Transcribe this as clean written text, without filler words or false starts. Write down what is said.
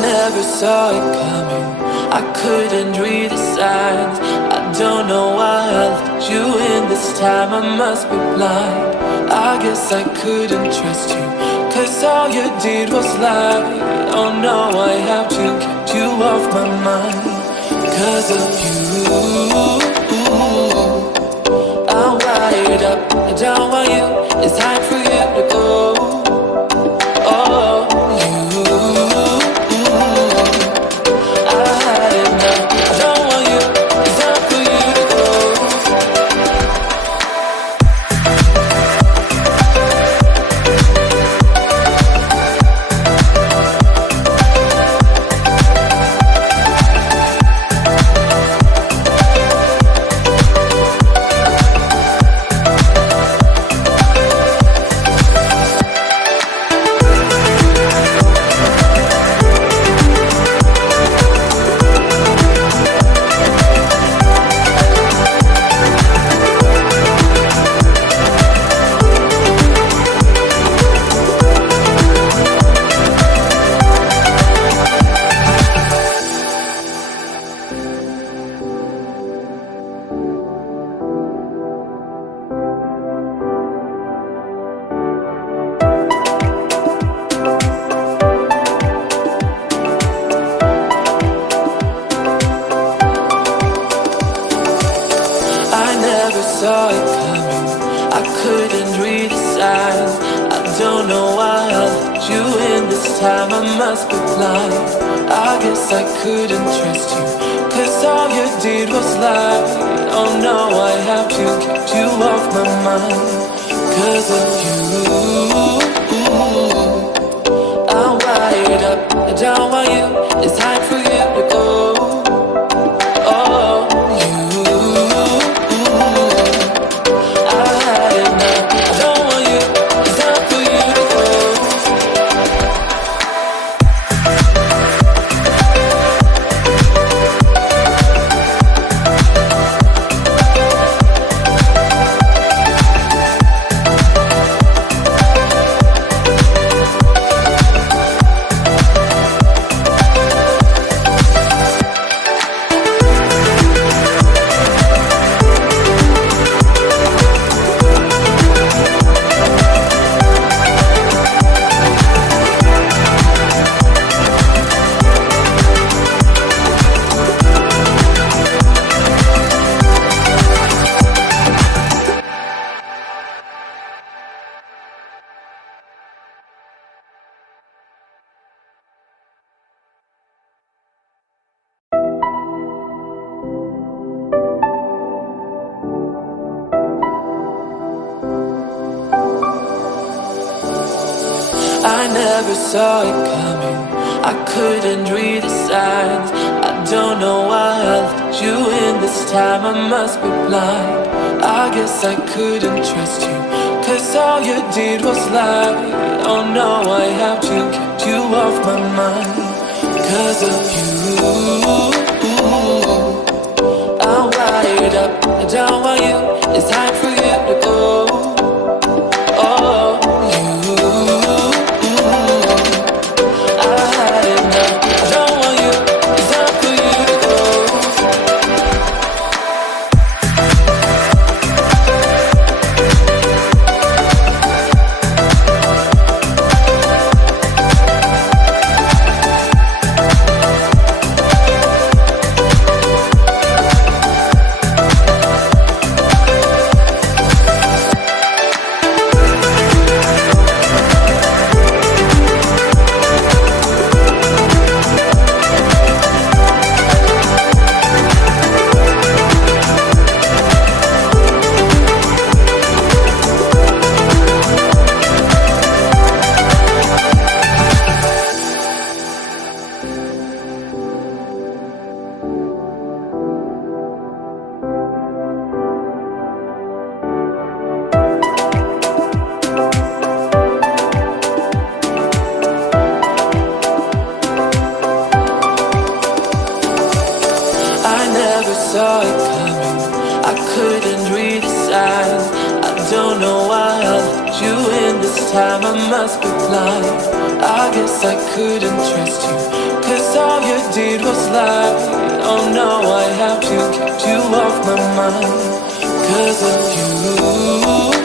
never saw it coming. I couldn't read the signs. I don't know why I let you in this time. I must be blind. I guess I couldn't trust you, 'cause all you did was lie. Oh no, I have to keep you off my mind. 'Cause of you, I'm wired up. I don't want you, it's time for you to go. Oh, saw it coming. I couldn't read the signs. I don't know why I let you in this time. I must be blind. I guess I couldn't trust you, 'cause all you did was lie. Oh no, I have to keep you off my mind. 'Cause of you, I'm wired up. I don't want you, it's time for you to go. I never saw it coming. I couldn't read the signs. I don't know why I let you in this time. I must be blind. I guess I couldn't trust you, 'cause all you did was lie. Oh no, I have to keep you off my mind. 'Cause of you, I'm wired up. I don't want you, it's time for you to go. Oh, saw it coming. I couldn't read the signs. I don't know why I let you in this time. time I must be blind. I guess I couldn't trust you, 'cause all you did was lie. Oh no, I have to keep you off my mind 'cause of you.